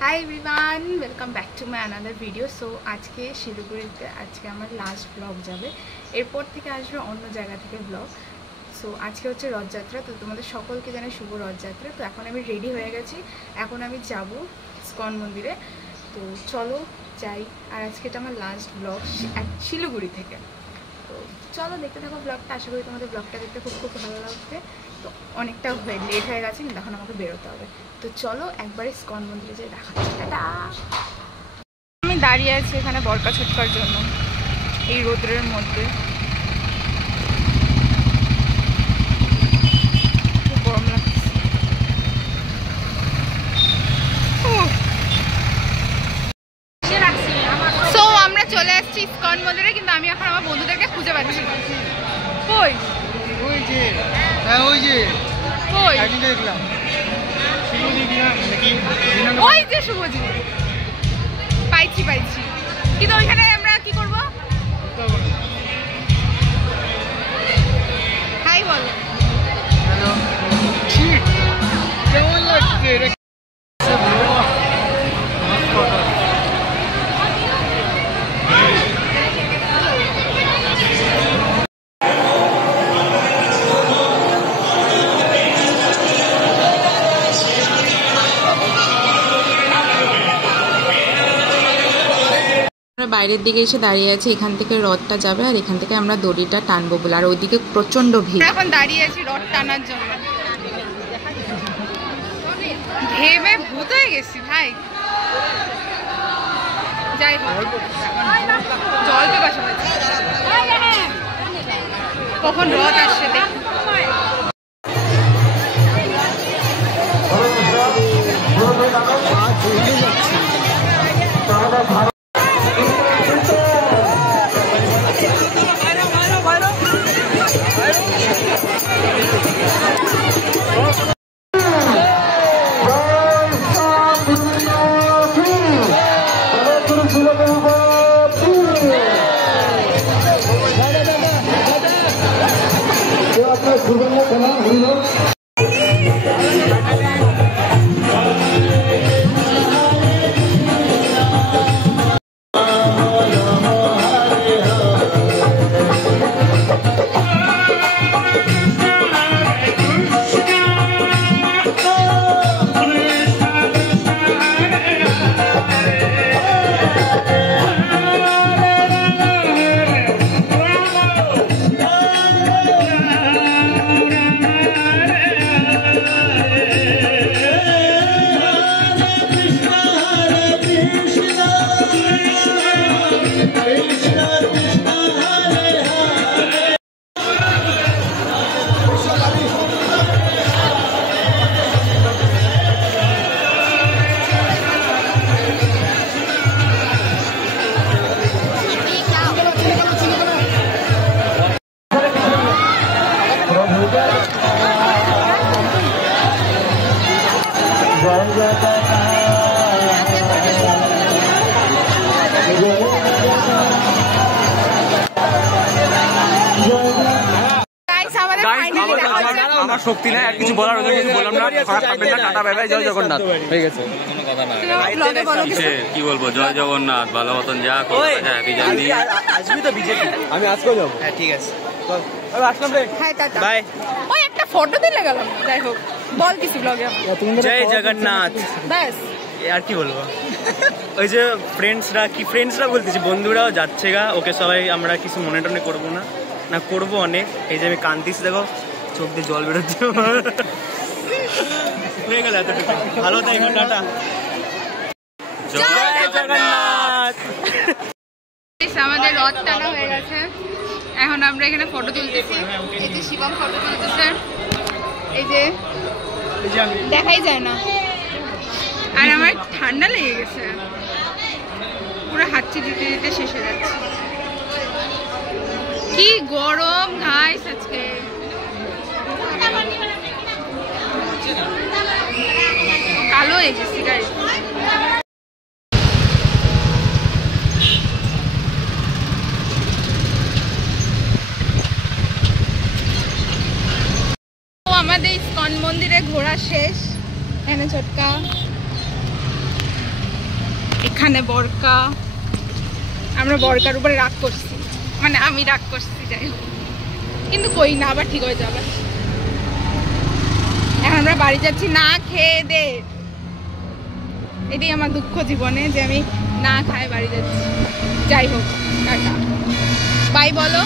High everyone welcome back to my another video. So आज के शिलीगुड़ीते आज के आमार लास्ट ब्लग जाबे, एरपर थेके आसबे अन्य जायगा थेके ब्लग। सो आज के होच्छे रथयात्रा, तो तुम्हारे सकलके जानाई शुभ रथयात्रा। तो एखन आमी रेडी हो गेছি, এখন আমি যাব ইসকন মন্দিরে। তো চলো যাই। আর আজকে এটা আমার লাস্ট ব্লগ শিলিগুড়ি থেকে। তো চলো দেখতে থাকো ব্লগটা, আশা করি তোমাদের ব্লগটা দেখতে খুব খুব ভালো লাগবে। তো অনেকটা লেট হয়ে গেছে, কিন্তু এখন আমাকে বেরোতে হবে। তো চলো একবার ইসকন মন্দিরে যাই, দেখা হচ্ছে। টাটা। আমি দাঁড়িয়ে আছি এখানে বরকা ছুটকার জন্য এই রোদ্রের মধ্যে। খুব গরম লাগছে। সো আমরা চলে আসছি ইসকন মন্দিরে, কিন্তু আমি এখন আমার বন্ধুদেরকে খুঁজে পাচ্ছি না। কই ওই যে হ্যাঁ ওই যে কই একদিন দেখলাম ওই যে শুভজিৎ পাইছি কিন্তু ওইখানে আমরা কি করব? হাই বলো। হ্যালো কেমন লাগছে রে? বাইরের দিকে এসে দাঁড়িয়ে আছে, এখান থেকে রথটা যাবে আর এখান থেকে আমরা দড়িটা টানবো বলে। আর ওইদিকে প্রচন্ড ভিড়। এখন দাঁড়িয়ে আছি রথ টানার জন্য, ঘেমে ভূত হয়ে গেছি ভাই। যাই হোক, জল তো বাসা কখন রথ আসছে দেখি। আমার শক্তি নাই আর কিছু বলার, ওদের কিছু বললাম না। খারাপ পাবেন না, টাটা বাই বাই, জয় জগন্নাথ। হয়ে গেছে, কি বলবো, জয় জগন্নাথ, ভালো মতন যা আসবি তো বিজেপি। আমি আজকেও যাবো। হ্যাঁ ঠিক আছে, আসলাম রে, বাই। ওই একটা ফটো দিলে গেলাম। যাই হোক, বল কিছু ব্লগে। জয় জগন্নাথ। ব্যাস আর কি বলবো, ওই যে ফ্রেন্ডসরা বলতেছি, বন্ধুরাও যাচ্ছে গা। ওকে সবাই আমরা কিছু মনে টনে করবো না করবো অনেক। এই যে আমি কান্দিস, দেখো চোখ দিয়ে জল বেরোচ্ছে। হয়ে গেল এতটুকু, ভালো থাকবেন, টাটা। জয় জগন্নাথ। আমাদের রথ টানা হয়ে গেছে, এখন আমরা এখানে ফটো তুলতেছি। এই যে শিবম ফটো তুলতেছে, এই যে দেখাই যায় না। আর আমার ঠান্ডা লেগে গেছে, পুরো হাঁচি দিতে দিতে শেষ হয়ে যাচ্ছে। কি গরম গাইস আজকে। কালো হয়ে গেছি গাইস। আমাদের ইসকন মন্দিরে ঘোরা শেষ। এখানে ছোটকা এখানে বরকা, আমরা বরকার উপরে রাগ করছি, মানে আমি রাগ করছি, যাই হোক, কিন্তু কই না, আবার ঠিক হয়ে যাবে। এখন আমরা বাড়ি যাচ্ছি না খেয়ে দে, এটাই আমার দুঃখ জীবনে যে আমি না খায় বাড়ি যাচ্ছি। যাই হোক, টাটা, বাই বলো।